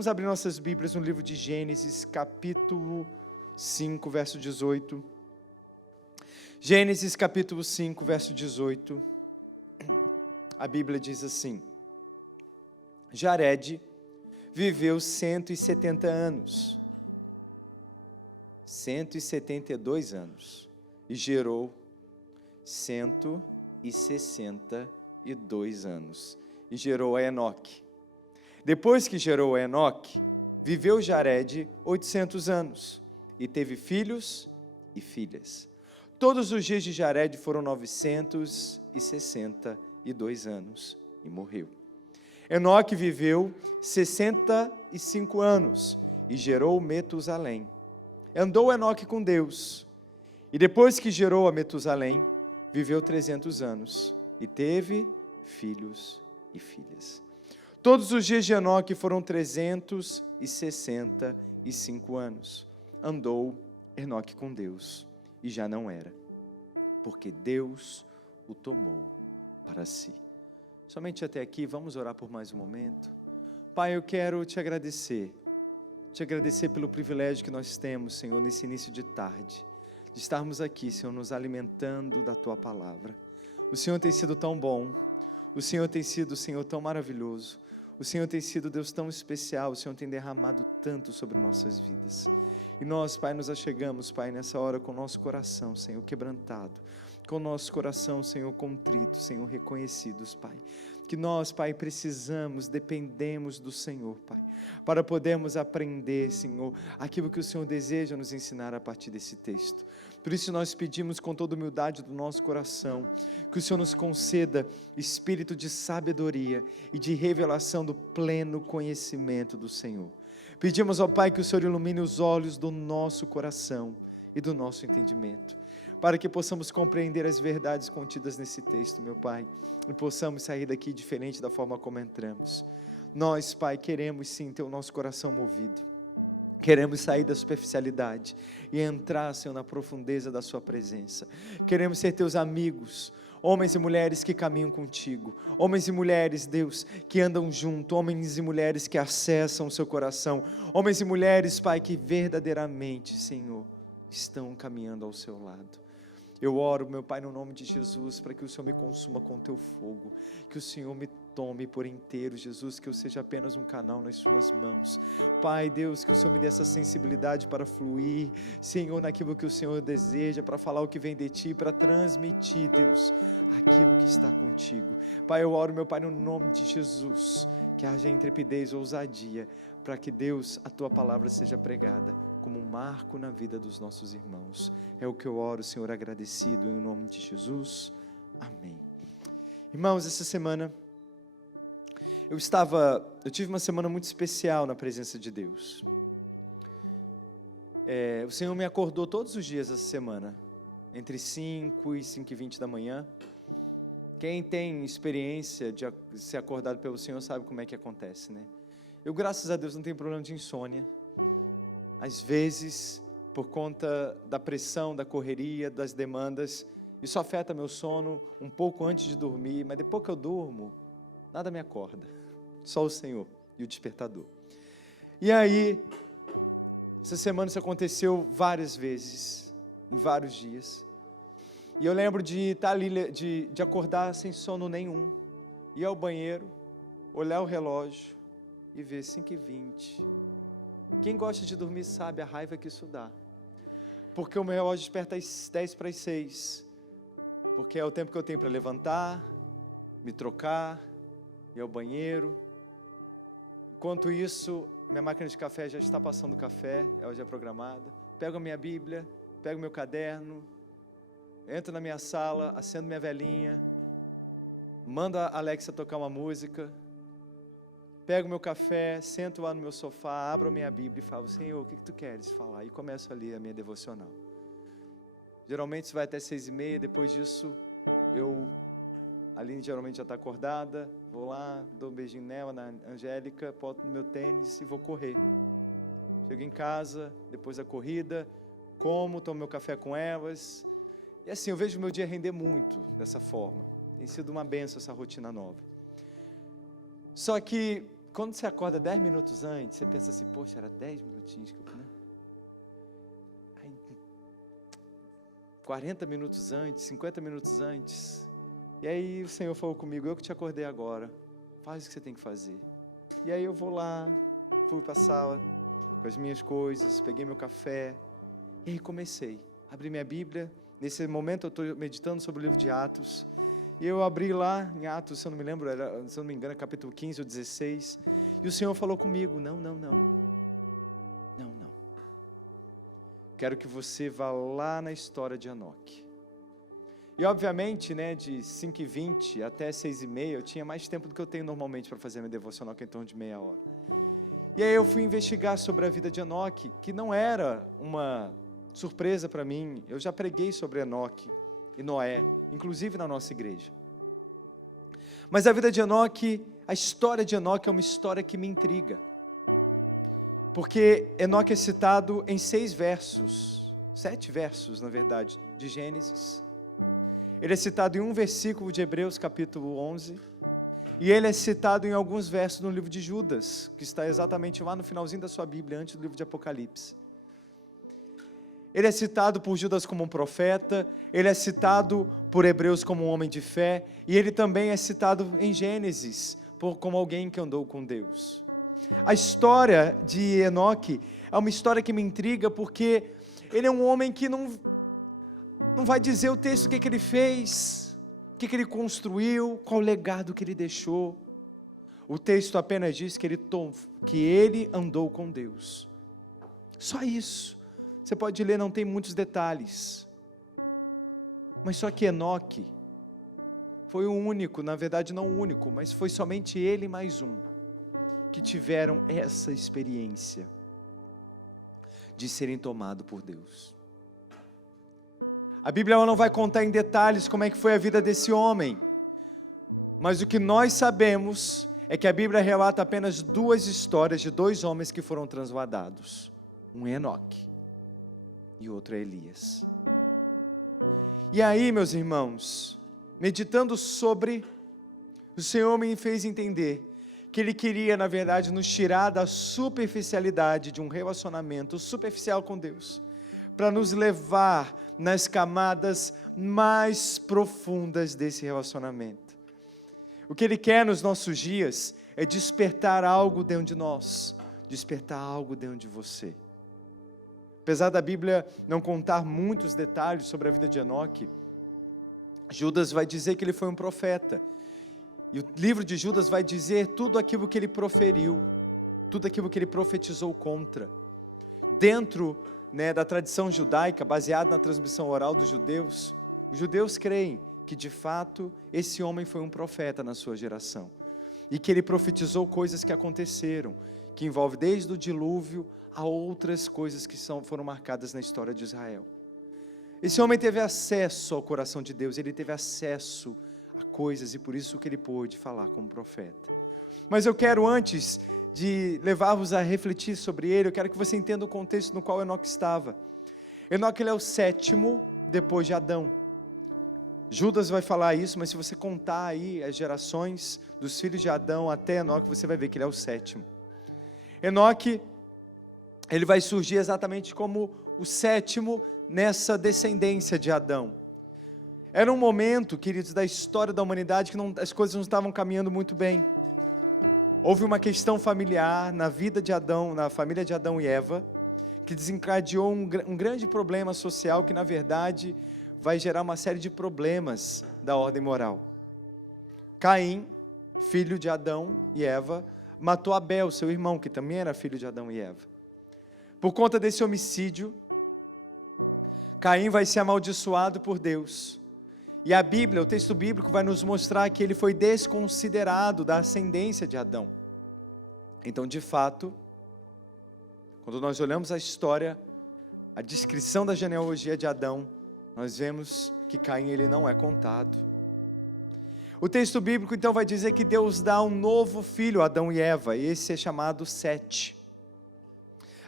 Vamos abrir nossas Bíblias no livro de Gênesis, capítulo 5, verso 18. Gênesis, capítulo 5, verso 18. A Bíblia diz assim: Jared viveu 170 anos, 172 anos, e gerou 162 anos, e gerou a Enoque. Depois que gerou a Enoque, viveu Jared 800 anos, e teve filhos e filhas. Todos os dias de Jared foram 962 anos, e morreu. Enoque viveu 65 anos, e gerou Metusalém. Andou Enoque com Deus, e depois que gerou a Metusalém, viveu 300 anos, e teve filhos e filhas. Todos os dias de Enoque foram 365 anos. Andou Enoque com Deus, e já não era, porque Deus o tomou para si. Somente até aqui. Vamos orar por mais um momento. Pai, eu quero te agradecer pelo privilégio que nós temos, Senhor, nesse início de tarde, de estarmos aqui, Senhor, nos alimentando da Tua Palavra. O Senhor tem sido tão bom, o Senhor tem sido, Senhor, tão maravilhoso, o Senhor tem sido Deus tão especial, o Senhor tem derramado tanto sobre nossas vidas. E nós, Pai, nos achegamos, Pai, nessa hora com o nosso coração, Senhor, quebrantado, com o nosso coração, Senhor, contrito, Senhor, reconhecidos, Pai. Que nós, Pai, precisamos, dependemos do Senhor, Pai, para podermos aprender, Senhor, aquilo que o Senhor deseja nos ensinar a partir desse texto. Por isso nós pedimos com toda a humildade do nosso coração, que o Senhor nos conceda espírito de sabedoria e de revelação do pleno conhecimento do Senhor. Pedimos ao Pai que o Senhor ilumine os olhos do nosso coração e do nosso entendimento, para que possamos compreender as verdades contidas nesse texto, meu Pai, e possamos sair daqui diferente da forma como entramos. Nós, Pai, queremos sim ter o nosso coração movido, queremos sair da superficialidade e entrar, Senhor, na profundeza da Sua presença. Queremos ser Teus amigos, homens e mulheres que caminham contigo, homens e mulheres, Deus, que andam junto, homens e mulheres que acessam o Seu coração, homens e mulheres, Pai, que verdadeiramente, Senhor, estão caminhando ao Seu lado. Eu oro, meu Pai, no nome de Jesus, para que o Senhor me consuma com Teu fogo, que o Senhor me tome por inteiro, Jesus, que eu seja apenas um canal nas Suas mãos. Pai, Deus, que o Senhor me dê essa sensibilidade para fluir, Senhor, naquilo que o Senhor deseja, para falar o que vem de Ti, para transmitir, Deus, aquilo que está contigo. Pai, eu oro, meu Pai, no nome de Jesus, que haja intrepidez, ousadia, para que, Deus, a Tua palavra seja pregada como um marco na vida dos nossos irmãos. É o que eu oro, Senhor, agradecido, em nome de Jesus. Amém. Irmãos, essa semana eu tive uma semana muito especial na presença de Deus. O Senhor me acordou todos os dias essa semana, entre 5 e 5h20 da manhã. Quem tem experiência de ser acordado pelo Senhor sabe como é que acontece, né? Eu, graças a Deus, não tenho problema de insônia. Às vezes, por conta da pressão, da correria, das demandas, isso afeta meu sono um pouco antes de dormir, mas depois que eu durmo, nada me acorda, só o Senhor e o despertador. E aí, essa semana isso aconteceu várias vezes, em vários dias, e eu lembro de estar ali, de acordar sem sono nenhum, ir ao banheiro, olhar o relógio e ver 5h20. Quem gosta de dormir sabe a raiva que isso dá, porque o meu relógio desperta às 5:50, porque é o tempo que eu tenho para levantar, me trocar, ir ao banheiro. Enquanto isso, minha máquina de café já está passando café, ela já é programada. Pego a minha Bíblia, pego meu caderno, entro na minha sala, acendo minha velinha, mando a Alexa tocar uma música, pego meu café, sento lá no meu sofá, abro a minha Bíblia e falo: Senhor, o que Tu queres falar? E começo ali a minha devocional. Geralmente isso vai até 6h30, depois disso a Aline geralmente já está acordada, vou lá, dou um beijinho nela, na Angélica, boto no meu tênis e vou correr. Chego em casa, depois da corrida, como, tomo meu café com elas, e assim eu vejo o meu dia render muito dessa forma. Tem sido uma bênção essa rotina nova. Só que Quando você acorda 10 minutos antes, você pensa assim, poxa, era 10 minutinhos que eu... 40 minutos antes, 50 minutos antes. E aí o Senhor falou comigo, eu que te acordei agora, faz o que você tem que fazer. E aí eu vou lá, fui para a sala com as minhas coisas, peguei meu café, e aí comecei. Abri minha Bíblia, nesse momento eu estou meditando sobre o livro de Atos, e eu abri lá em Atos, se eu não me lembro, se eu não me engano, capítulo 15 ou 16, e o Senhor falou comigo, não. Quero que você vá lá na história de Enoque. E obviamente, né, de 5h20 até 6h30, eu tinha mais tempo do que eu tenho normalmente para fazer minha devocional, que é em torno de meia hora. E aí eu fui investigar sobre a vida de Enoque, que não era uma surpresa para mim. Eu já preguei sobre Enoque e Noé, inclusive na nossa igreja. Mas a vida de Enoque, a história de Enoque é uma história que me intriga. Porque Enoque é citado em 7 versos, na verdade, de Gênesis. Ele é citado em um versículo de Hebreus, capítulo 11. E ele é citado em alguns versos no livro de Judas, que está exatamente lá no finalzinho da sua Bíblia, antes do livro de Apocalipse. Ele é citado por Judas como um profeta, ele é citado por Hebreus como um homem de fé, e ele também é citado em Gênesis como alguém que andou com Deus. A história de Enoque é uma história que me intriga, porque ele é um homem que não vai dizer o texto, o que ele fez, o que ele construiu, qual o legado que ele deixou. O texto apenas diz que ele andou com Deus. Só isso. Você pode ler, não tem muitos detalhes. Mas só que Enoque foi o único, na verdade não o único, mas foi somente ele mais um que tiveram essa experiência de serem tomados por Deus. A Bíblia não vai contar em detalhes como é que foi a vida desse homem, mas o que nós sabemos é que a Bíblia relata apenas 2 histórias de 2 homens que foram transvadados. Um é Enoque e outro é Elias. E aí, meus irmãos, meditando sobre, o Senhor me fez entender que Ele queria, na verdade, nos tirar da superficialidade de um relacionamento superficial com Deus, para nos levar nas camadas mais profundas desse relacionamento. O que Ele quer nos nossos dias é despertar algo dentro de nós, despertar algo dentro de você. Apesar da Bíblia não contar muitos detalhes sobre a vida de Enoque, Judas vai dizer que ele foi um profeta. E o livro de Judas vai dizer tudo aquilo que ele proferiu, tudo aquilo que ele profetizou contra. Dentro, da tradição judaica, baseada na transmissão oral dos judeus, os judeus creem que de fato esse homem foi um profeta na sua geração. E que ele profetizou coisas que aconteceram, que envolve desde o dilúvio a outras coisas que foram marcadas na história de Israel. Esse homem teve acesso ao coração de Deus, ele teve acesso a coisas, e por isso que ele pôde falar como profeta. Mas eu quero, antes de levar-vos a refletir sobre ele, eu quero que você entenda o contexto no qual Enoque estava. Enoque, ele é o 7º depois de Adão. Judas vai falar isso, mas se você contar aí as gerações dos filhos de Adão até Enoque, você vai ver que ele é o 7º. Enoque, ele vai surgir exatamente como o 7º nessa descendência de Adão. Era um momento, queridos, da história da humanidade que as coisas não estavam caminhando muito bem. Houve uma questão familiar na vida de Adão, na família de Adão e Eva, que desencadeou um grande problema social que, na verdade, vai gerar uma série de problemas da ordem moral. Caim, filho de Adão e Eva, matou Abel, seu irmão, que também era filho de Adão e Eva. Por conta desse homicídio, Caim vai ser amaldiçoado por Deus. E a Bíblia, o texto bíblico, vai nos mostrar que ele foi desconsiderado da ascendência de Adão. Então, de fato, quando nós olhamos a história, a descrição da genealogia de Adão, nós vemos que Caim, ele não é contado. O texto bíblico, então, vai dizer que Deus dá um novo filho a Adão e Eva, e esse é chamado Sete.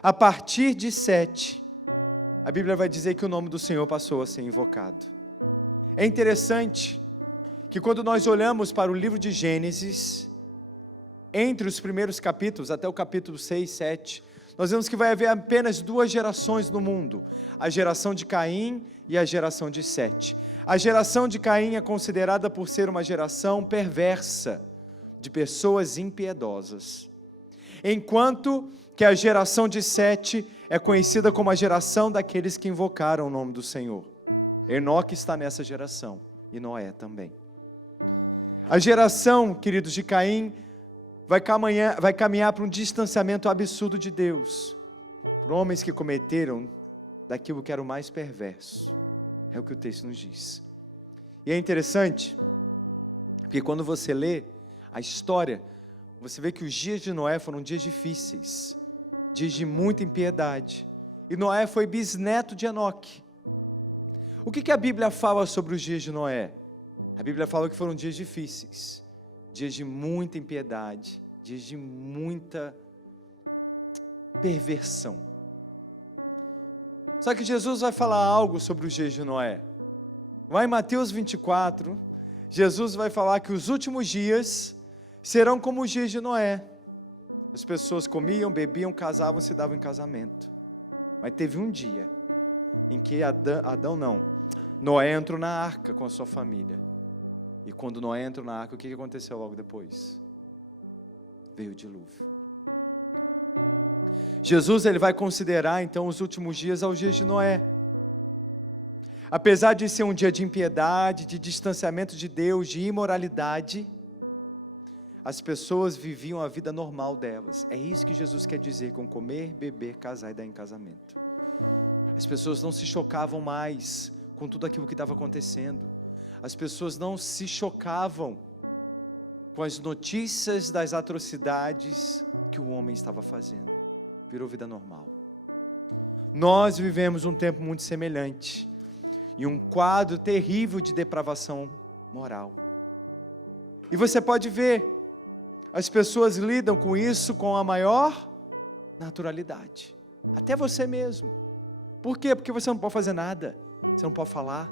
A partir de Sete, a Bíblia vai dizer que o nome do Senhor passou a ser invocado. É interessante que quando nós olhamos para o livro de Gênesis, entre os primeiros capítulos, até o capítulo 6, 7, nós vemos que vai haver apenas 2 gerações no mundo, a geração de Caim e a geração de Sete. A geração de Caim é considerada por ser uma geração perversa, de pessoas impiedosas, enquanto que a geração de Sete é conhecida como a geração daqueles que invocaram o nome do Senhor. Enoque está nessa geração, e Noé também. A geração, queridos, de Caim vai caminhar para um distanciamento absurdo de Deus, por homens que cometeram daquilo que era o mais perverso. É o que o texto nos diz. E é interessante, porque quando você lê a história, você vê que os dias de Noé foram dias difíceis, dias de muita impiedade. E Noé foi bisneto de Enoque. O que a Bíblia fala sobre os dias de Noé? A Bíblia fala que foram dias difíceis, dias de muita impiedade, dias de muita perversão. Só que Jesus vai falar algo sobre os dias de Noé. Lá em Mateus 24, Jesus vai falar que os últimos dias serão como os dias de Noé. As pessoas comiam, bebiam, casavam, se davam em casamento. Mas teve um dia em que Noé entrou na arca com a sua família. E quando Noé entrou na arca, o que aconteceu logo depois? Veio o dilúvio. Jesus, ele vai considerar então os últimos dias aos dias de Noé. Apesar de ser um dia de impiedade, de distanciamento de Deus, de imoralidade, as pessoas viviam a vida normal delas. É isso que Jesus quer dizer com comer, beber, casar e dar em casamento. As pessoas não se chocavam mais com tudo aquilo que estava acontecendo. As pessoas não se chocavam com as notícias das atrocidades que o homem estava fazendo. Virou vida normal. Nós vivemos um tempo muito semelhante, e um quadro terrível de depravação moral. E você pode ver, as pessoas lidam com isso com a maior naturalidade. Até você mesmo. Por quê? Porque você não pode fazer nada, você não pode falar.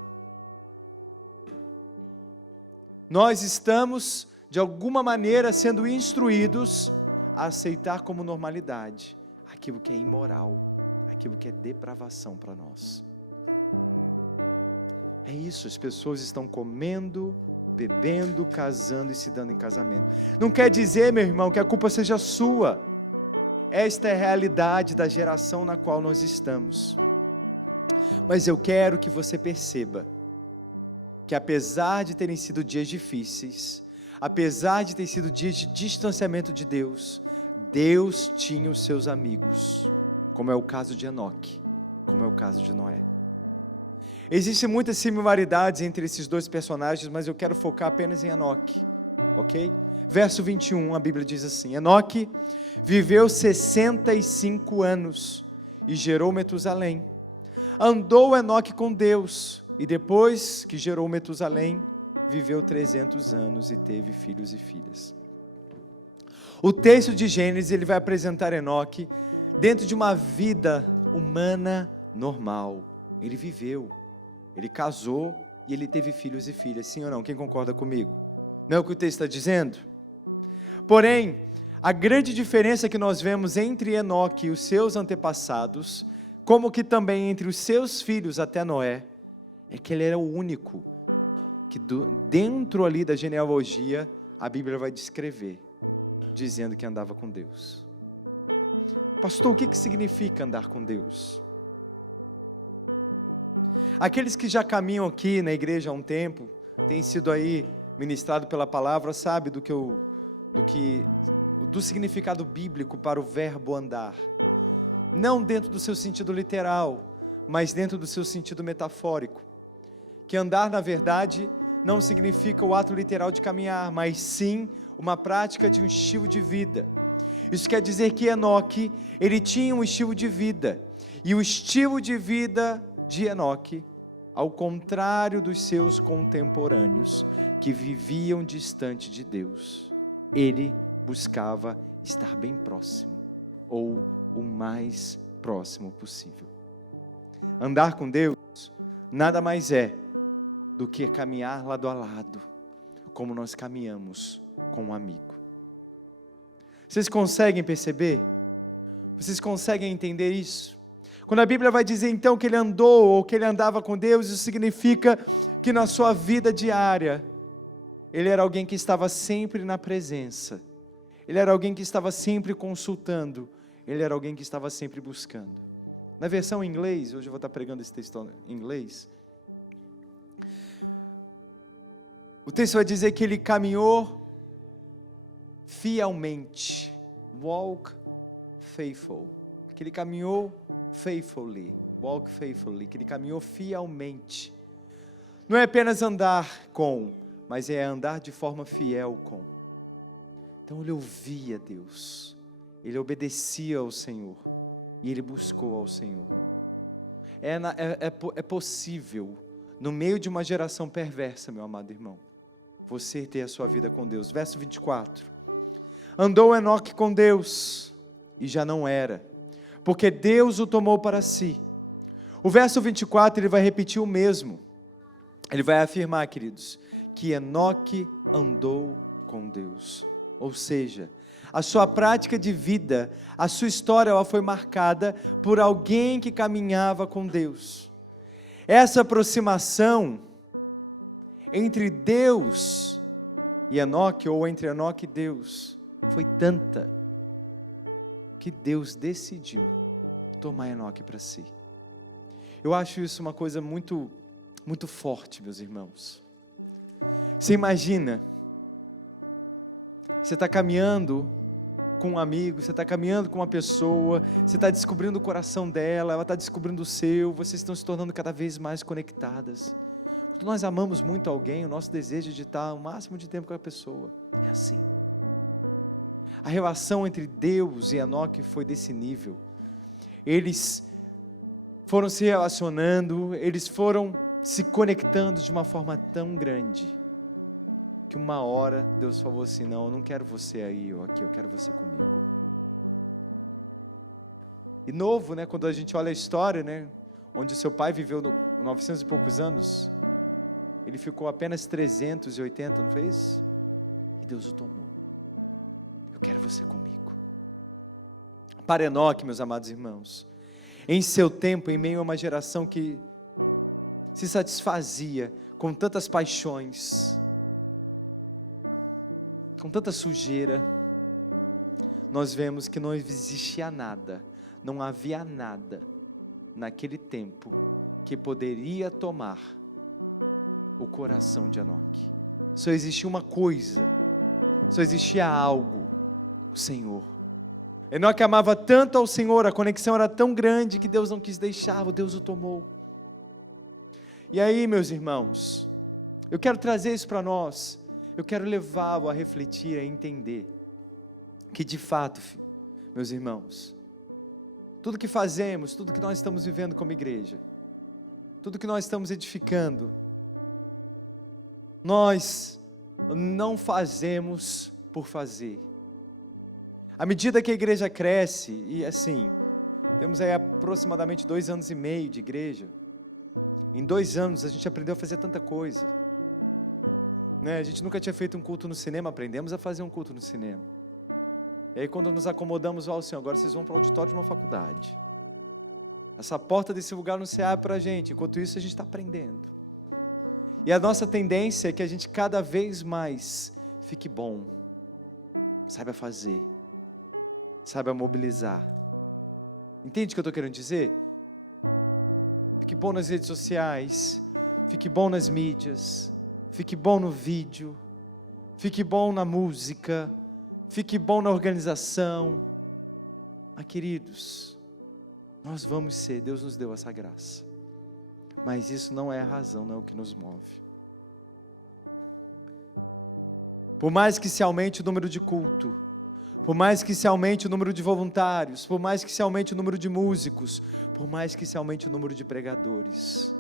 Nós estamos, de alguma maneira, sendo instruídos a aceitar como normalidade aquilo que é imoral, aquilo que é depravação para nós. É isso, as pessoas estão comendo, bebendo, casando e se dando em casamento. Não quer dizer, meu irmão, que a culpa seja sua. Esta é a realidade da geração na qual nós estamos. Mas eu quero que você perceba que apesar de terem sido dias difíceis, apesar de ter sido dias de distanciamento de Deus, Deus tinha os seus amigos, como é o caso de Enoque, como é o caso de Noé. Existem muitas similaridades entre esses dois personagens, mas eu quero focar apenas em Enoque, ok? Verso 21, a Bíblia diz assim: Enoque viveu 65 anos e gerou Metusalém. Andou Enoque com Deus, e depois que gerou Metusalém, viveu 300 anos e teve filhos e filhas. O texto de Gênesis, ele vai apresentar Enoque dentro de uma vida humana normal. Ele viveu, ele casou e ele teve filhos e filhas. Sim ou não? Quem concorda comigo? Não é o que o texto está dizendo? Porém, a grande diferença que nós vemos entre Enoque e os seus antepassados, como que também entre os seus filhos até Noé, é que ele era o único que dentro ali da genealogia a Bíblia vai descrever, dizendo que andava com Deus. Pastor, o que significa andar com Deus? Aqueles que já caminham aqui na igreja há um tempo, têm sido aí ministrado pela palavra, sabe do significado bíblico para o verbo andar. Não dentro do seu sentido literal, mas dentro do seu sentido metafórico. Que andar, na verdade, não significa o ato literal de caminhar, mas sim uma prática de um estilo de vida. Isso quer dizer que Enoque, ele tinha um estilo de vida, e o estilo de vida de Enoque, ao contrário dos seus contemporâneos, que viviam distante de Deus, ele buscava estar bem próximo, ou o mais próximo possível. Andar com Deus nada mais é do que caminhar lado a lado, como nós caminhamos com um amigo. Vocês conseguem perceber? Vocês conseguem entender isso? Quando a Bíblia vai dizer então que ele andou ou que ele andava com Deus, isso significa que na sua vida diária, ele era alguém que estava sempre na presença, ele era alguém que estava sempre consultando, ele era alguém que estava sempre buscando. Na versão em inglês, hoje eu vou estar pregando esse texto em inglês, o texto vai dizer que ele caminhou fielmente, walk faithful, que ele caminhou faithfully, walk faithfully, que ele caminhou fielmente. Não é apenas andar com, mas é andar de forma fiel com. Então ele ouvia Deus, ele obedecia ao Senhor e ele buscou ao Senhor. É possível, no meio de uma geração perversa, meu amado irmão, você ter a sua vida com Deus. Verso 24: andou Enoque com Deus e já não era, porque Deus o tomou para si. O verso 24 ele vai repetir o mesmo. Ele vai afirmar, queridos, que Enoque andou com Deus. Ou seja, a sua prática de vida, a sua história, ela foi marcada por alguém que caminhava com Deus. Essa aproximação entre Deus e Enoque, ou entre Enoque e Deus, foi tanta que Deus decidiu tomar Enoque para si. Eu acho isso uma coisa muito, muito forte, meus irmãos. Você imagina, você está caminhando com um amigo, você está caminhando com uma pessoa, você está descobrindo o coração dela, ela está descobrindo o seu, vocês estão se tornando cada vez mais conectadas. Quando nós amamos muito alguém, o nosso desejo é de estar o máximo de tempo com a pessoa. É assim. A relação entre Deus e Enoque foi desse nível. Eles foram se relacionando, eles foram se conectando de uma forma tão grande, que uma hora Deus falou assim: não, eu não quero você aí ou aqui, eu quero você comigo. E novo, né, quando a gente olha a história, né, onde seu pai viveu 900 e poucos anos, ele ficou apenas 380, não foi isso? E Deus o tomou. Eu quero você comigo. Para Enoque, meus amados irmãos, em seu tempo, em meio a uma geração que se satisfazia com tantas paixões, com tanta sujeira, nós vemos que não existia nada, não havia nada naquele tempo que poderia tomar o coração de Enoque. Só existia uma coisa, só existia algo: o Senhor. Enoque amava tanto ao Senhor, a conexão era tão grande que Deus não quis deixar, Deus o tomou. E aí, meus irmãos, eu quero trazer isso para nós, eu quero levá-lo a refletir, a entender que de fato, meus irmãos, tudo que fazemos, tudo que nós estamos vivendo como igreja, tudo que nós estamos edificando, nós não fazemos por fazer. À medida que a igreja cresce, e assim, temos aí aproximadamente 2 anos e meio de igreja, em 2 anos a gente aprendeu a fazer tanta coisa, né? A gente nunca tinha feito um culto no cinema, aprendemos a fazer um culto no cinema. E aí quando nos acomodamos ao Senhor, agora vocês vão para o auditório de uma faculdade. Essa porta desse lugar não se abre para a gente, enquanto isso a gente está aprendendo. E a nossa tendência é que a gente cada vez mais fique bom, saiba fazer, saiba mobilizar. Entende o que eu estou querendo dizer? Fique bom nas redes sociais, fique bom nas mídias, fique bom no vídeo, fique bom na música, fique bom na organização. Mas queridos, nós vamos ser, Deus nos deu essa graça, mas isso não é a razão, não é o que nos move. Por mais que se aumente o número de culto, por mais que se aumente o número de voluntários, por mais que se aumente o número de músicos, por mais que se aumente o número de pregadores,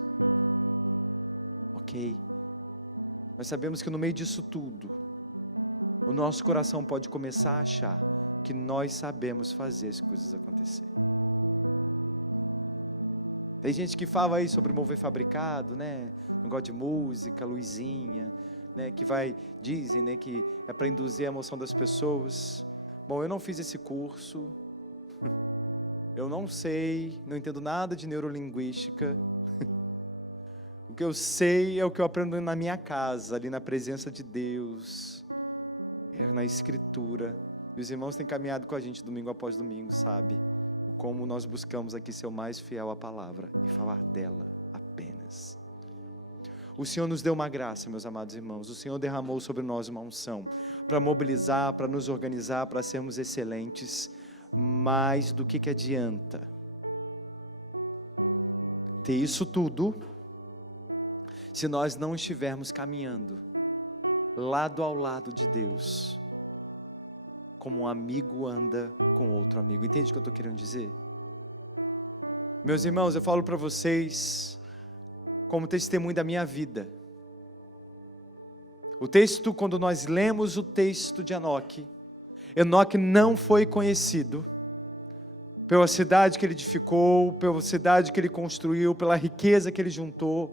ok? Nós sabemos que no meio disso tudo, o nosso coração pode começar a achar que nós sabemos fazer as coisas acontecerem. Tem gente que fala aí sobre mover fabricado, né? Negócio de música, luzinha, né? Que vai, dizem, né, que é para induzir a emoção das pessoas. Bom, eu não fiz esse curso, eu não sei, não entendo nada de neurolinguística. O que eu sei é o que eu aprendo na minha casa, ali na presença de Deus, na Escritura. E os irmãos têm caminhado com a gente domingo após domingo, sabe? Como nós buscamos aqui ser o mais fiel à palavra e falar dela apenas. O Senhor nos deu uma graça, meus amados irmãos. O Senhor derramou sobre nós uma unção para mobilizar, para nos organizar, para sermos excelentes. Mas do que adianta ter isso tudo se nós não estivermos caminhando lado ao lado de Deus, como um amigo anda com outro amigo? Entende o que eu estou querendo dizer? Meus irmãos, eu falo para vocês como testemunho da minha vida. O texto, quando nós lemos o texto de Enoque, Enoque não foi conhecido pela cidade que ele edificou, pela cidade que ele construiu, pela riqueza que ele juntou,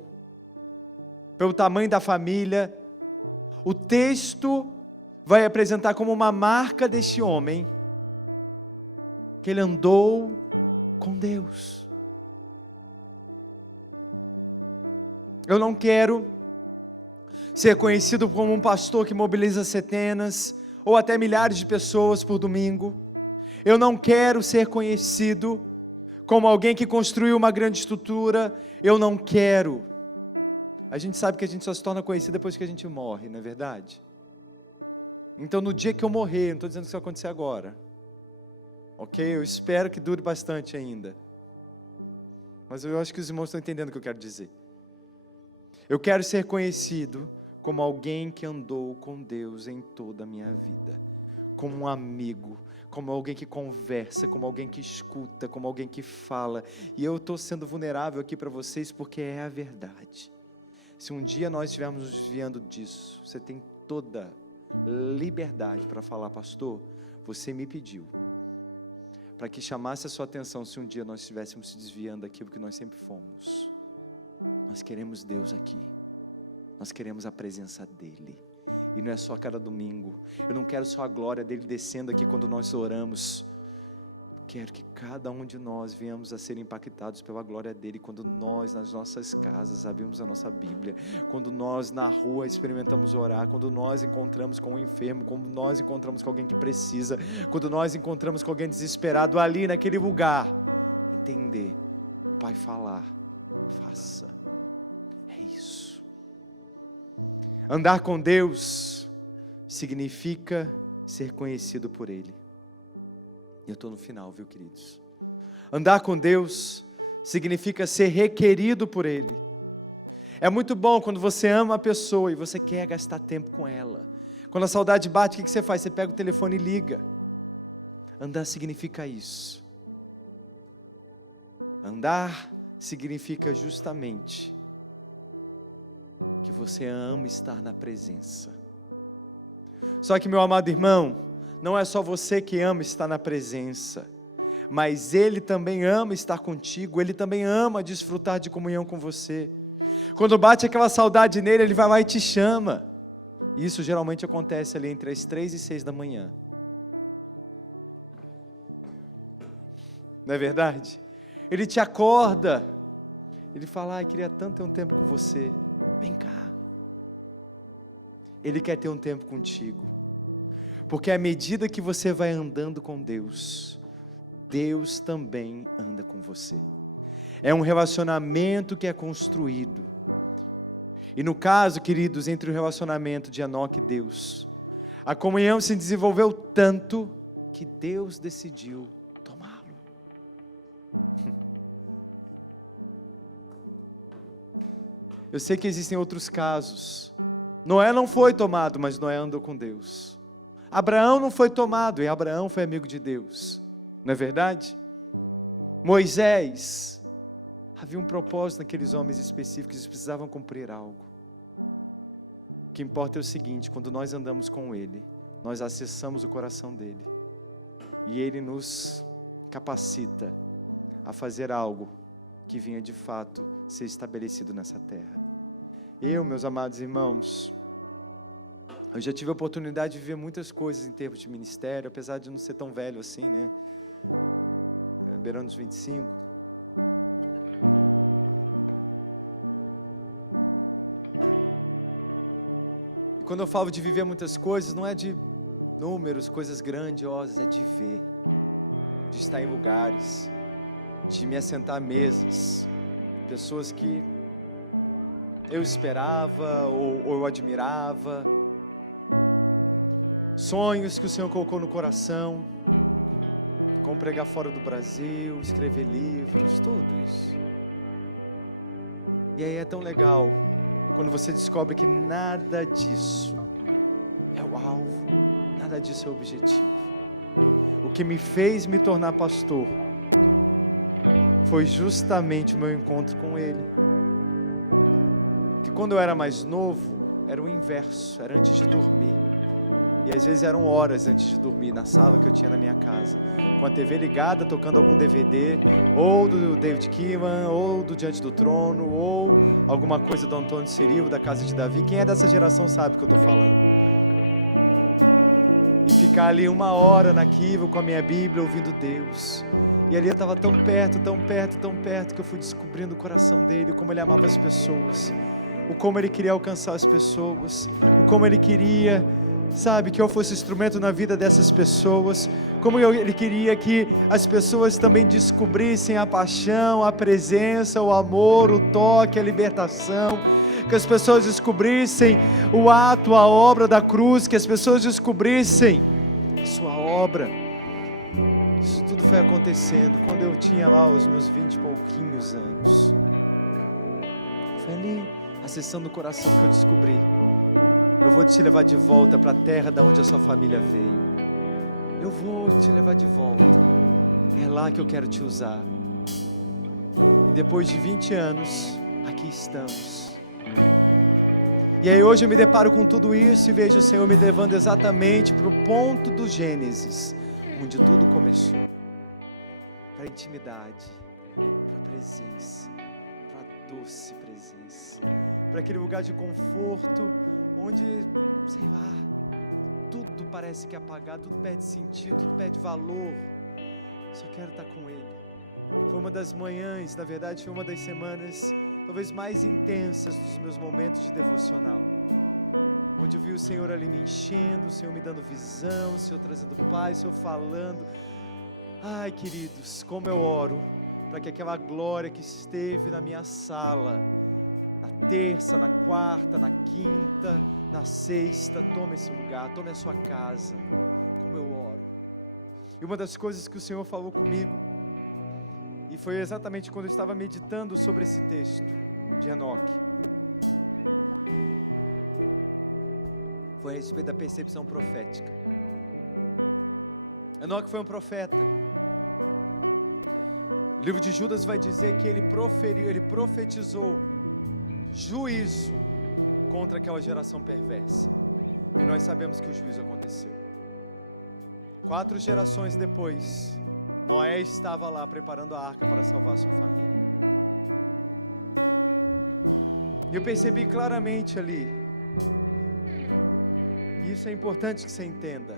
pelo tamanho da família. O texto vai apresentar como uma marca deste homem que ele andou com Deus. Eu não quero ser conhecido como um pastor que mobiliza centenas ou até milhares de pessoas por domingo. Eu não quero ser conhecido como alguém que construiu uma grande estrutura. Eu não quero. A gente sabe que a gente só se torna conhecido depois que a gente morre, não é verdade? Então no dia que eu morrer, não estou dizendo que isso vai acontecer agora, ok? Eu espero que dure bastante ainda, mas eu acho que os irmãos estão entendendo o que eu quero dizer. Eu quero ser conhecido como alguém que andou com Deus em toda a minha vida, como um amigo, como alguém que conversa, como alguém que escuta, como alguém que fala. E eu estou sendo vulnerável aqui para vocês porque é a verdade. Se um dia nós estivermos nos desviando disso, você tem toda liberdade para falar: pastor, você me pediu para que chamasse a sua atenção se um dia nós estivéssemos se desviando daquilo que nós sempre fomos. Nós queremos Deus aqui, nós queremos a presença dEle, e não é só cada domingo. Eu não quero só a glória dEle descendo aqui quando nós oramos. Quero que cada um de nós venhamos a ser impactados pela glória dEle quando nós nas nossas casas abrimos a nossa Bíblia, quando nós na rua experimentamos orar, quando nós encontramos com um enfermo, quando nós encontramos com alguém que precisa, quando nós encontramos com alguém desesperado ali naquele lugar. Entender, Pai, falar, faça. É isso. Andar com Deus significa ser conhecido por Ele. E eu estou no final, viu, queridos? Andar com Deus significa ser requerido por Ele. É muito bom quando você ama a pessoa e você quer gastar tempo com ela. Quando a saudade bate, o que você faz? Você pega o telefone e liga. Andar significa isso. Andar significa justamente que você ama estar na presença. Só que, meu amado irmão, não é só você que ama estar na presença, mas Ele também ama estar contigo. Ele também ama desfrutar de comunhão com você. Quando bate aquela saudade nele, Ele vai lá e te chama. Isso geralmente acontece ali entre as 3 e 6 da manhã. Não é verdade? Ele te acorda. Ele fala: ai, queria tanto ter um tempo com você. Vem cá. Ele quer ter um tempo contigo. Porque à medida que você vai andando com Deus, Deus também anda com você. É um relacionamento que é construído. E no caso, queridos, entre o relacionamento de Enoque e Deus, a comunhão se desenvolveu tanto que Deus decidiu tomá-lo. Eu sei que existem outros casos. Noé não foi tomado, mas Noé andou com Deus. Abraão não foi tomado, e Abraão foi amigo de Deus. Não é verdade? Moisés, havia um propósito naqueles homens específicos, eles precisavam cumprir algo. O que importa é o seguinte: quando nós andamos com Ele, nós acessamos o coração dEle, e Ele nos capacita a fazer algo que venha de fato ser estabelecido nessa terra. Eu, meus amados irmãos, Eu já tive a oportunidade de viver muitas coisas em termos de ministério, apesar de não ser tão velho assim, né? Beirando os 25. Quando eu falo de viver muitas coisas, não é de números, coisas grandiosas, é de ver, de estar em lugares, de me assentar à mesas, pessoas que eu esperava ou eu admirava, sonhos que o Senhor colocou no coração, como pregar fora do Brasil, escrever livros, tudo isso. E aí é tão legal quando você descobre que nada disso é o alvo, nada disso é o objetivo. O que me fez me tornar pastor foi justamente o meu encontro com Ele. Que quando eu era mais novo, era o inverso, era antes de dormir. E às vezes eram horas antes de dormir na sala que eu tinha na minha casa, com a TV ligada, tocando algum DVD, ou do David Keelan, ou do Diante do Trono, ou alguma coisa do Antônio Cirilo, da Casa de Davi. Quem é dessa geração sabe o que eu estou falando. E ficar ali uma hora naquilo com a minha Bíblia, ouvindo Deus. E ali eu estava tão perto, tão perto, tão perto, que eu fui descobrindo o coração dele, como ele amava as pessoas, como ele queria alcançar as pessoas, como ele queria, sabe, que eu fosse instrumento na vida dessas pessoas, como ele queria que as pessoas também descobrissem a paixão, a presença, o amor, o toque, a libertação, que as pessoas descobrissem o ato, a obra da cruz, que as pessoas descobrissem a sua obra. Isso tudo foi acontecendo quando eu tinha lá os meus 20 e pouquinhos anos. Foi ali, acessando o coração que eu descobri: eu vou te levar de volta para a terra de onde a sua família veio. Eu vou te levar de volta. É lá que eu quero te usar. Depois de 20 anos, aqui estamos. E aí hoje eu me deparo com tudo isso e vejo o Senhor me levando exatamente para o ponto do Gênesis, onde tudo começou. Para a intimidade, para a presença, para a doce presença, para aquele lugar de conforto, onde, sei lá, tudo parece que é apagado, tudo perde sentido, tudo perde valor. Só quero estar com Ele. Foi uma das manhãs, na verdade foi uma das semanas talvez mais intensas dos meus momentos de devocional, onde eu vi o Senhor ali me enchendo, o Senhor me dando visão, o Senhor trazendo paz, o Senhor falando. Ai, queridos, como eu oro para que aquela glória que esteve na minha sala, na terça, na quarta, na quinta, na sexta, tome esse lugar, tome a sua casa, como eu oro. E uma das coisas que o Senhor falou comigo, e foi exatamente quando eu estava meditando sobre esse texto de Enoque, foi a respeito da percepção profética. Enoque foi um profeta. O livro de Judas vai dizer que ele profetizou juízo contra aquela geração perversa. E nós sabemos que o juízo aconteceu. 4 gerações depois, Noé estava lá preparando a arca para salvar a sua família. Eu percebi claramente ali, e isso é importante que você entenda: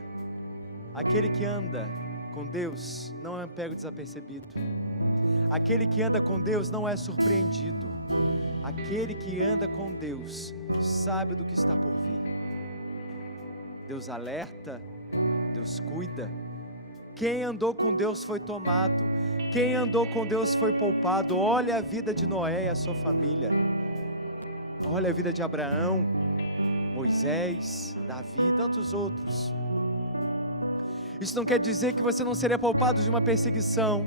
aquele que anda com Deus não é pego desapercebido. Aquele que anda com Deus não é surpreendido. Aquele que anda com Deus sabe do que está por vir. Deus alerta, Deus cuida. Quem andou com Deus foi tomado. Quem andou com Deus foi poupado. Olha a vida de Noé e a sua família. Olha a vida de Abraão, Moisés, Davi e tantos outros. Isso não quer dizer que você não seria poupado de uma perseguição.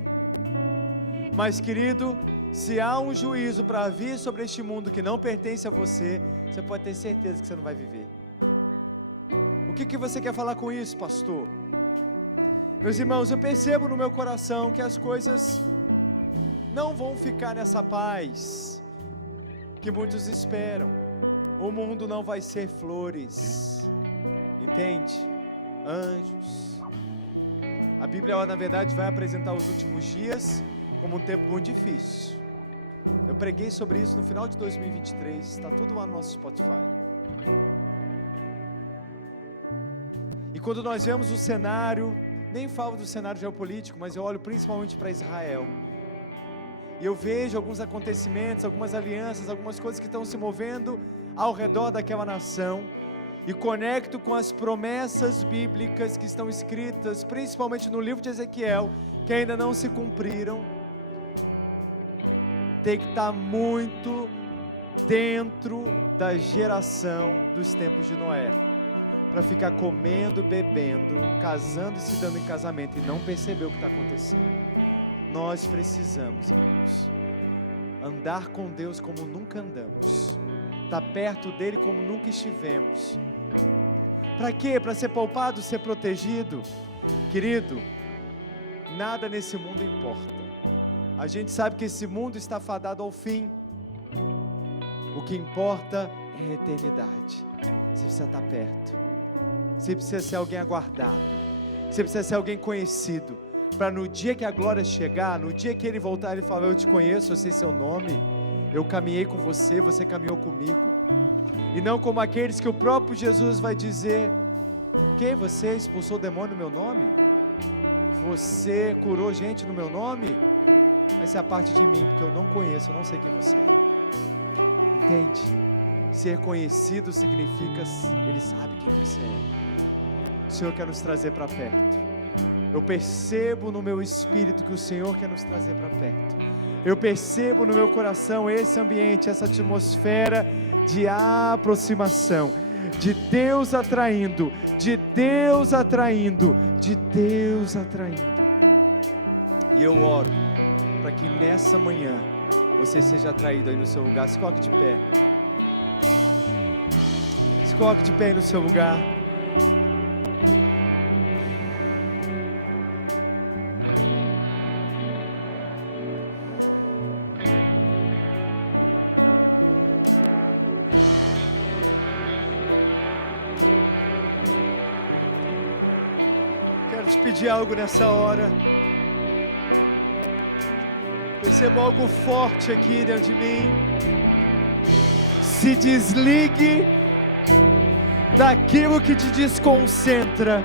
Mas, querido, se há um juízo para vir sobre este mundo que não pertence a você, você pode ter certeza que você não vai viver. O que você quer falar com isso, pastor? Meus irmãos, eu percebo no meu coração que as coisas não vão ficar nessa paz que muitos esperam. O mundo não vai ser flores, entende? Anjos. A Bíblia, na verdade, vai apresentar os últimos dias como um tempo muito difícil. Eu preguei sobre isso no final de 2023, está tudo lá no nosso Spotify. quando nós vemos o cenário, nem falo do cenário geopolítico, mas eu olho principalmente para Israel. E eu vejo alguns acontecimentos, algumas alianças, algumas coisas que estão se movendo ao redor daquela nação. E conecto com as promessas bíblicas que estão escritas, principalmente no livro de Ezequiel, que ainda não se cumpriram. Tem que estar muito dentro da geração dos tempos de Noé, para ficar comendo, bebendo, casando e se dando em casamento e não perceber o que está acontecendo. Nós precisamos, irmãos, andar com Deus como nunca andamos, estar perto dele como nunca estivemos. Para quê? Para ser poupado, ser protegido? Querido, nada nesse mundo importa. A gente sabe que esse mundo está fadado ao fim. O que importa é a eternidade. Você precisa estar perto. Você precisa ser alguém aguardado. Você precisa ser alguém conhecido. Para no dia que a glória chegar, no dia que ele voltar, ele falar: eu te conheço, eu sei seu nome, eu caminhei com você, você caminhou comigo. E não como aqueles que o próprio Jesus vai dizer: quem você expulsou o demônio no meu nome? Você curou gente no meu nome? Essa é a parte de mim que eu não conheço, eu não sei quem você é. Entende? Ser conhecido significa ele sabe quem você é. O Senhor quer nos trazer para perto. Eu percebo no meu espírito que o Senhor quer nos trazer para perto. Eu percebo no meu coração esse ambiente, essa atmosfera de aproximação, de Deus atraindo, de Deus atraindo, de Deus atraindo. E eu oro para que nessa manhã você seja atraído aí no seu lugar. Se coloque de pé. Se coloque de pé aí no seu lugar. Algo nessa hora. Receba algo forte aqui dentro de mim. Se desligue daquilo que te desconcentra.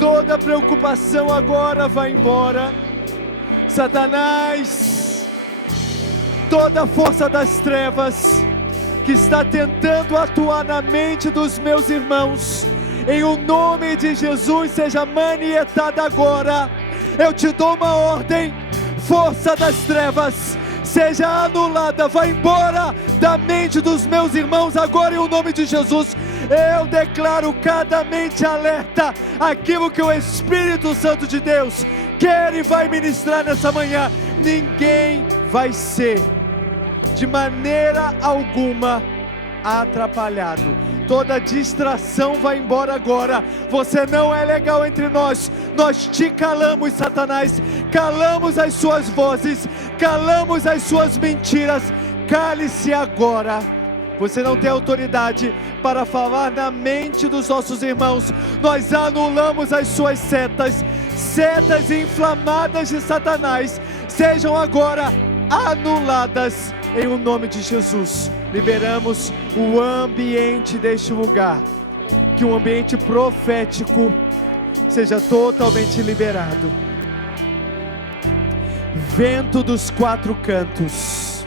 Toda preocupação agora vai embora. Satanás, toda a força das trevas que está tentando atuar na mente dos meus irmãos, em o nome de Jesus, seja manietada agora. Eu te dou uma ordem: força das trevas, seja anulada, vai embora da mente dos meus irmãos agora em o nome de Jesus. Eu declaro cada mente alerta aquilo que o Espírito Santo de Deus quer e vai ministrar nessa manhã. Ninguém vai ser de maneira alguma atrapalhado. Toda distração vai embora agora. Você não é legal entre nós. Nós te calamos, Satanás. Calamos as suas vozes, calamos as suas mentiras. Cale-se agora. Você não tem autoridade para falar na mente dos nossos irmãos. Nós anulamos as suas setas inflamadas de Satanás. Sejam agora anuladas em o nome de Jesus. Liberamos o ambiente deste lugar, que o ambiente profético seja totalmente liberado. Vento dos quatro cantos,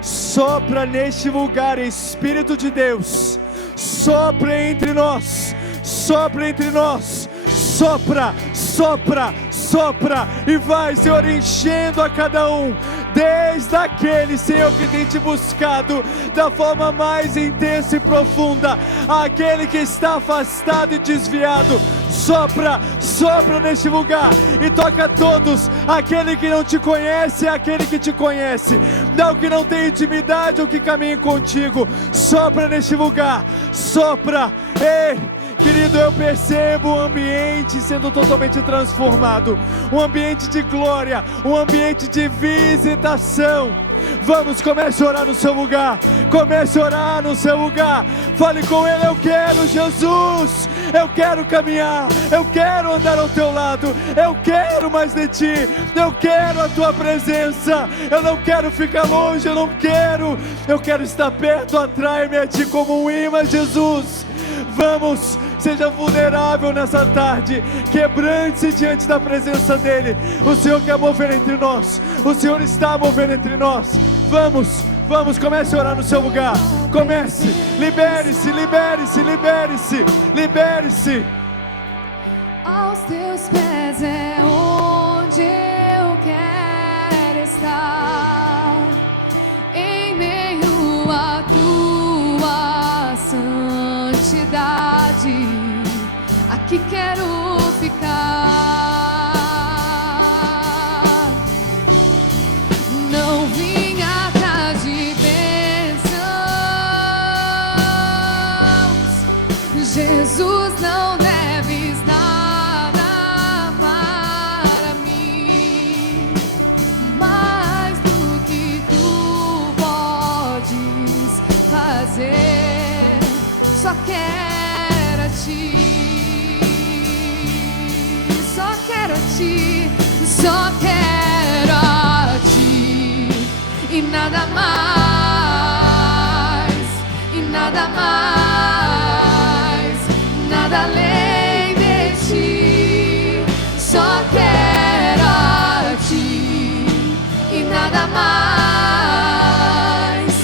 sopra neste lugar, Espírito de Deus. Sopra entre nós, sopra entre nós. Sopra, sopra, sopra, e vai, Senhor, enchendo a cada um, desde aquele, Senhor, que tem te buscado da forma mais intensa e profunda, aquele que está afastado e desviado. Sopra, sopra neste lugar e toca a todos. Aquele que não te conhece é aquele que te conhece, não que não tem intimidade ou que caminha contigo. Sopra neste lugar, sopra. Ei, querido, eu percebo o ambiente sendo totalmente transformado, um ambiente de glória, um ambiente de visitação. Vamos, comece a orar no seu lugar, comece a orar no seu lugar. Fale com Ele: eu quero Jesus, eu quero caminhar, eu quero andar ao teu lado, eu quero mais de ti, eu quero a tua presença, eu não quero ficar longe, eu quero estar perto. Atrai-me a ti como um imã, Jesus. Vamos, seja vulnerável nessa tarde, quebrante-se diante da presença dEle. O Senhor quer mover entre nós, o Senhor está movendo entre nós. Vamos, comece a orar no seu lugar. Comece, libere-se, libere-se, libere-se, libere-se. Aos teus pés é onde eu quero estar, em meio à tua santidade, aqui quero ficar. Não vim atrás de bênçãos, Jesus não deves nada para mim, mais do que tu podes fazer, só quero a ti, só quero a ti, só quero a ti, e nada mais, e nada mais, nada além de ti, só quero a ti, e nada mais,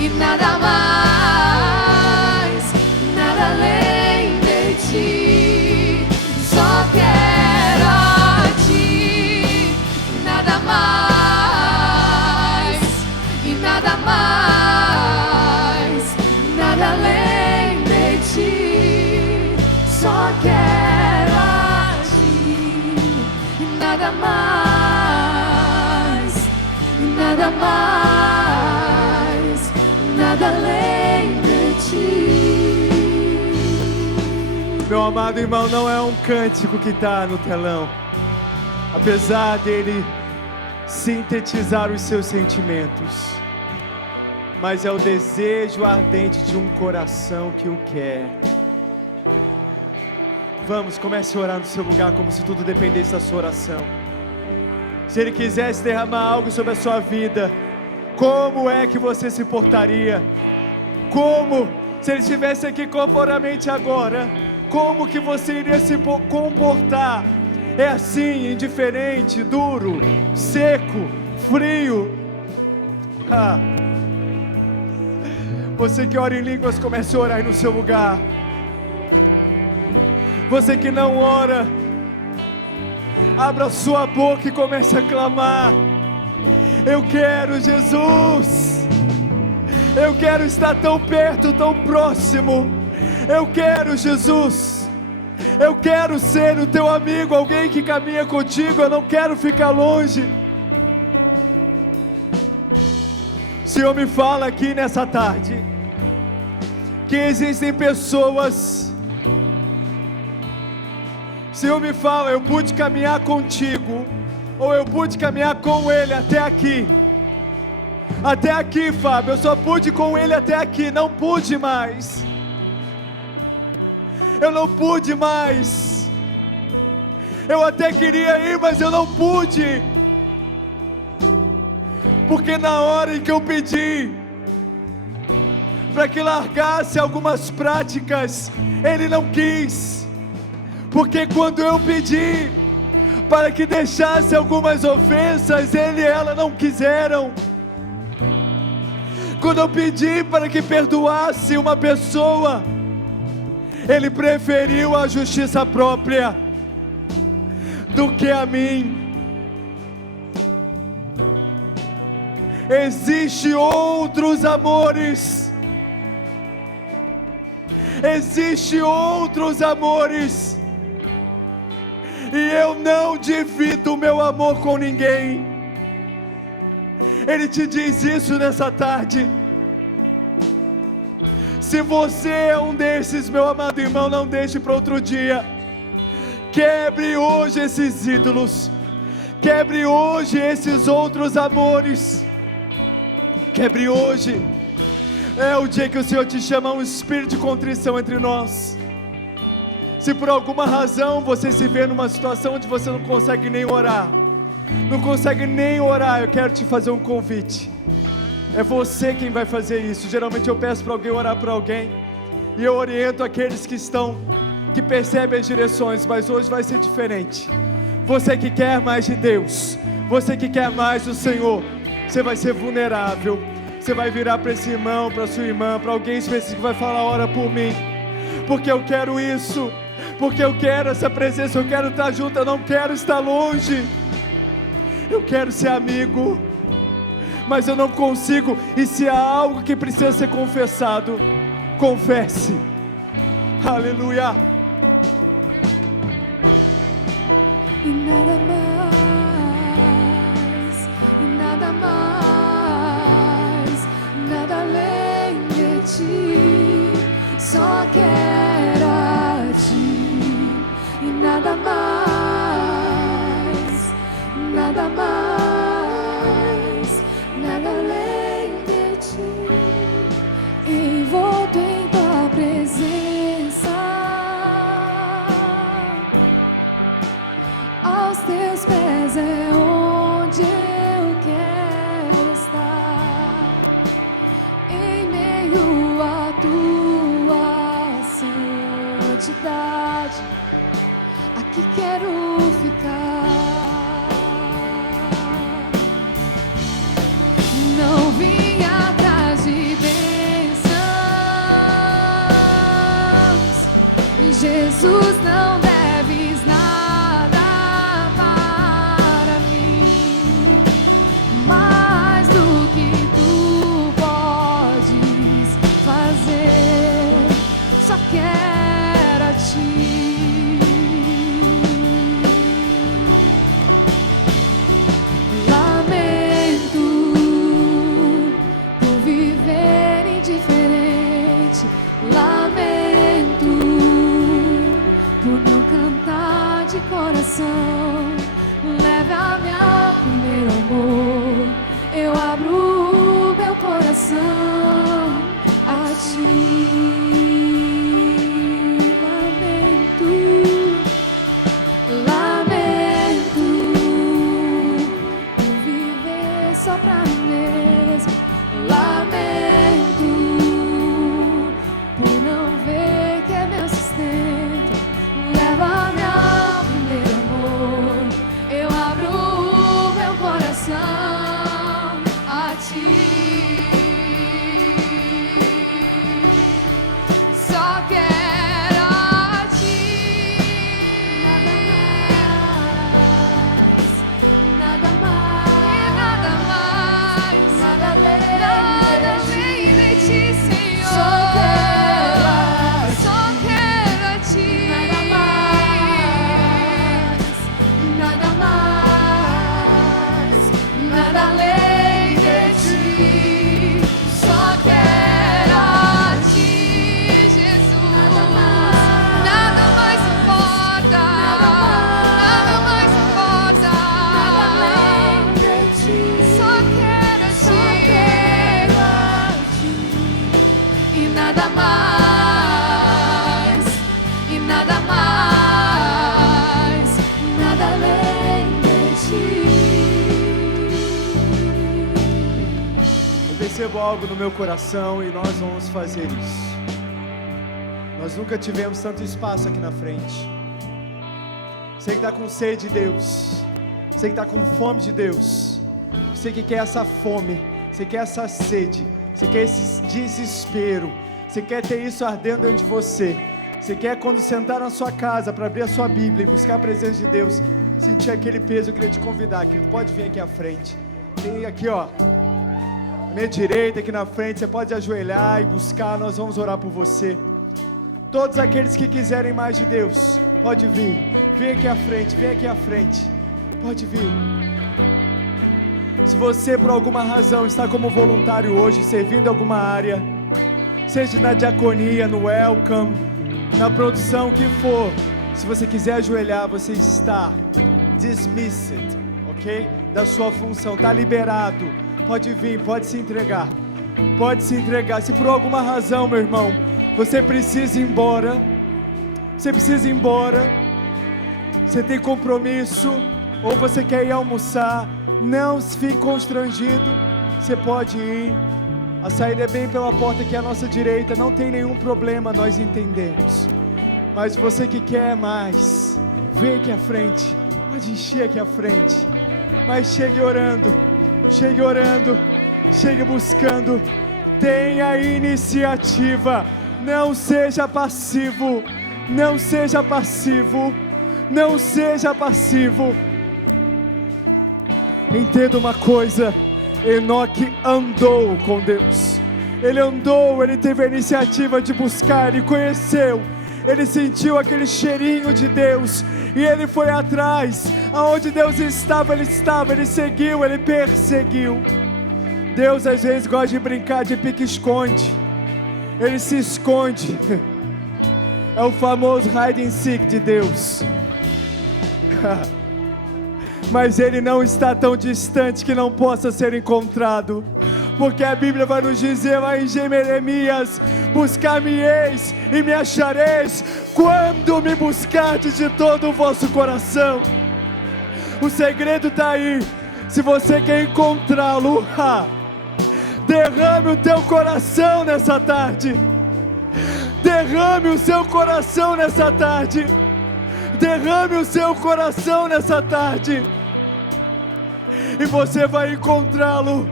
e nada mais, nada além de ti, só quero a ti, nada mais, e nada mais, nada além de ti, só quero a ti, nada mais, nada mais, nada além de ti. Meu amado irmão, não é um cântico que está no telão, apesar dele sintetizar os seus sentimentos, mas é o desejo ardente de um coração que o quer. Vamos, comece a orar no seu lugar como se tudo dependesse da sua oração. Se Ele quisesse derramar algo sobre a sua vida, como é que você se portaria? Como, se Ele estivesse aqui corporamente agora, como que você iria se comportar? É assim, indiferente, duro, seco, frio? Você que ora em línguas, comece a orar aí no seu lugar. Você que não ora, abra sua boca e comece a clamar. Eu quero Jesus, eu quero estar tão perto, tão próximo. Eu quero Jesus, eu quero ser o teu amigo, alguém que caminha contigo. Eu não quero ficar longe. O Senhor me fala aqui nessa tarde que existem pessoas. O Senhor me fala, eu pude caminhar contigo, ou eu pude caminhar com Ele até aqui. Até aqui, Fábio, eu só pude com Ele até aqui, não pude mais. Eu não pude mais. Eu até queria ir, mas eu não pude. Porque na hora em que eu pedi para que largasse algumas práticas, Ele não quis. Porque quando eu pedi para que deixasse algumas ofensas, Ele e ela não quiseram. Quando eu pedi para que perdoasse uma pessoa, Ele preferiu a justiça própria do que a mim. Existem outros amores. Existem outros amores. E eu não divido o meu amor com ninguém. Ele te diz isso nessa tarde. Se você é um desses, meu amado irmão, não deixe para outro dia. Quebre hoje esses ídolos. Quebre hoje esses outros amores. Quebre hoje. É o dia que o Senhor te chama a um espírito de contrição entre nós. Se por alguma razão você se vê numa situação onde você não consegue nem orar, eu quero te fazer um convite. É você quem vai fazer isso. Geralmente eu peço para alguém orar por alguém. E eu oriento aqueles que percebem as direções, mas hoje vai ser diferente. Você que quer mais de Deus, você que quer mais do Senhor, você vai ser vulnerável. Você vai virar para esse irmão, para sua irmã, para alguém específico que vai falar: ora por mim, porque eu quero isso, porque eu quero essa presença, eu quero estar junto, eu não quero estar longe. Eu quero ser amigo, mas eu não consigo. E se há algo que precisa ser confessado, confesse. Aleluia. Coração, e nós vamos fazer isso. Nós nunca tivemos tanto espaço aqui na frente. Você que está com sede de Deus, você que está com fome de Deus, você que quer essa fome, você quer essa sede, você quer esse desespero, você quer ter isso ardendo dentro de você. Você quer, quando sentar na sua casa para abrir a sua Bíblia e buscar a presença de Deus, sentir aquele peso. Eu queria te convidar, querido, pode vir aqui à frente. Tem aqui, ó, minha direita aqui na frente, você pode ajoelhar e buscar, nós vamos orar por você. Todos aqueles que quiserem mais de Deus, pode vir, vem aqui à frente, pode vir. Se você por alguma razão está como voluntário hoje, servindo em alguma área, seja na diaconia, no welcome, na produção, que for, se você quiser ajoelhar, você está dismissed, ok? Da sua função, está liberado. Pode vir, pode se entregar. Pode se entregar. Se por alguma razão, meu irmão, você precisa ir embora. Você precisa ir embora. Você tem compromisso. Ou você quer ir almoçar. Não fique constrangido. Você pode ir. A saída é bem pela porta que é a nossa direita, não tem nenhum problema, nós entendemos. Mas você que quer mais, vem aqui à frente, pode encher aqui à frente, mas chegue orando, chegue buscando, tenha iniciativa, não seja passivo, não seja passivo, não seja passivo. Entenda uma coisa, Enoque andou com Deus, ele andou, ele teve a iniciativa de buscar, ele conheceu, ele sentiu aquele cheirinho de Deus e ele foi atrás, aonde Deus estava, ele seguiu, ele perseguiu. Deus às vezes gosta de brincar de pique-esconde, ele se esconde, é o famoso hide and seek de Deus. Mas ele não está tão distante que não possa ser encontrado, porque a Bíblia vai nos dizer lá em Jeremias: buscar-me-eis e me achareis quando me buscardes de todo o vosso coração. O segredo está aí, se você quer encontrá-lo, derrame o teu coração nessa tarde, derrame o seu coração nessa tarde, derrame o seu coração nessa tarde, e você vai encontrá-lo.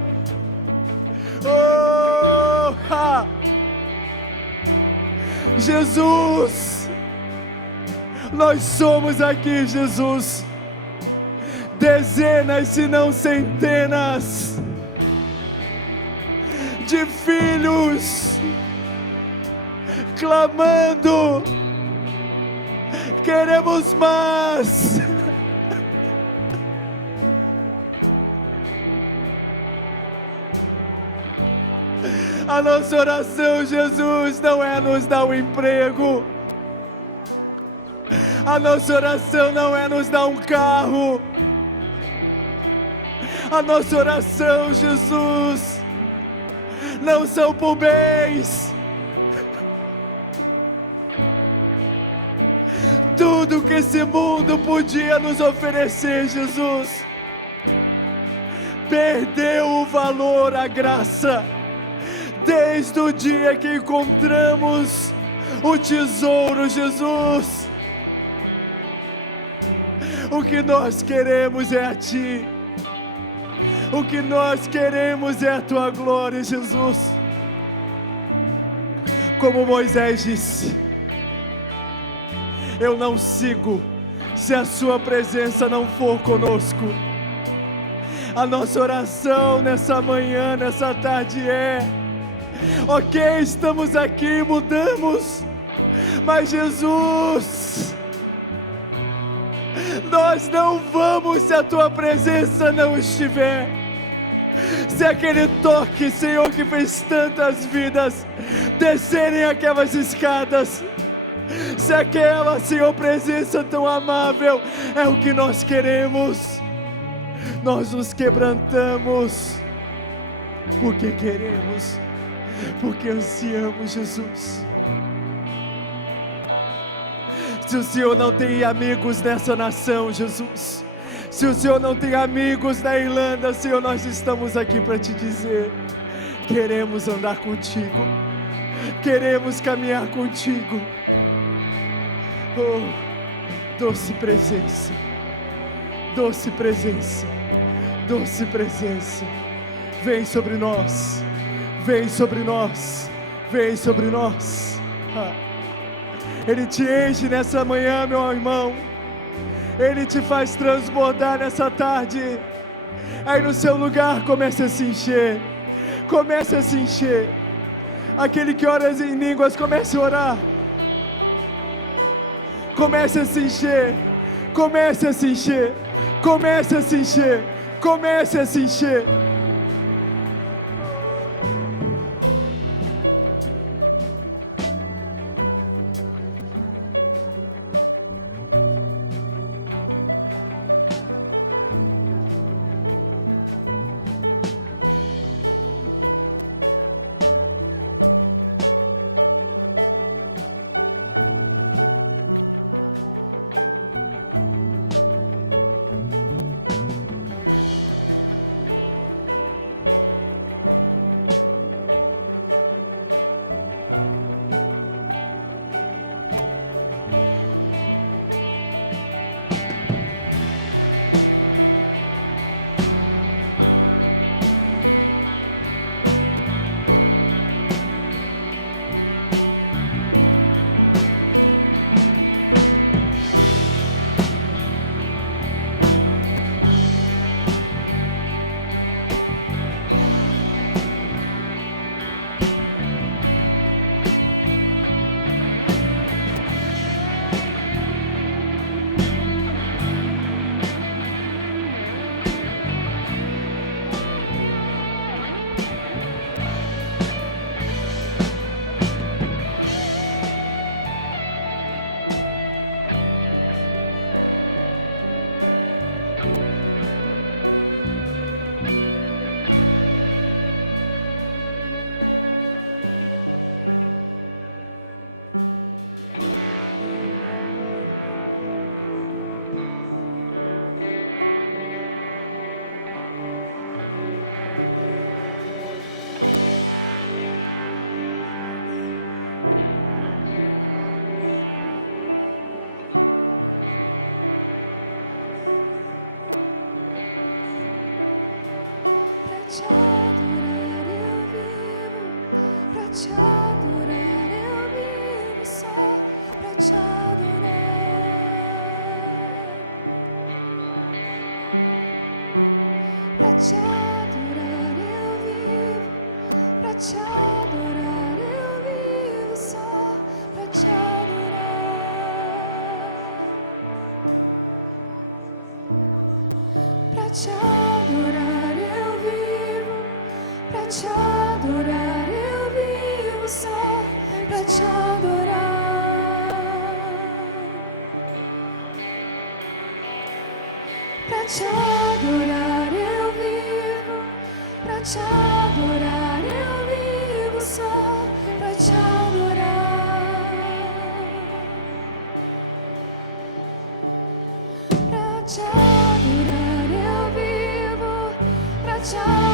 Jesus, nós somos aqui, Jesus, dezenas se não centenas de filhos clamando: queremos mais. A nossa oração, Jesus, não é nos dar um emprego. A nossa oração não é nos dar um carro. A nossa oração, Jesus, não são por bens. Tudo que esse mundo podia nos oferecer, Jesus, perdeu o valor, a graça, desde o dia que encontramos o tesouro, Jesus. O que nós queremos é a Ti, o que nós queremos é a Tua glória, Jesus. Como Moisés disse: eu não sigo se a Sua presença não for conosco. A nossa oração nessa manhã, nessa tarde é: ok, estamos aqui, mudamos, mas Jesus, nós não vamos se a Tua presença não estiver. Se aquele toque, Senhor, que fez tantas vidas descerem aquelas escadas, se aquela, Senhor, presença tão amável é o que nós queremos, nós nos quebrantamos, porque queremos, porque ansiamos, Jesus. Se o Senhor não tem amigos nessa nação, Jesus, se o Senhor não tem amigos na Irlanda, Senhor, nós estamos aqui para Te dizer: queremos andar contigo, queremos caminhar contigo. Oh, doce presença, doce presença, doce presença, vem sobre nós, vem sobre nós, vem sobre nós. Ele te enche nessa manhã, meu irmão, Ele te faz transbordar nessa tarde. Aí no seu lugar comece a se encher, comece a se encher. Aquele que ora em línguas, comece a orar, comece a se encher, comece a se encher, comece a se encher, comece a se encher. te adorar eu vivo, pra te adorar eu vivo só pra te adorar. Pra te adorar eu vivo, pra te adorar eu vivo só pra te adorar. Pra te adorar eu vivo, pra te adorar.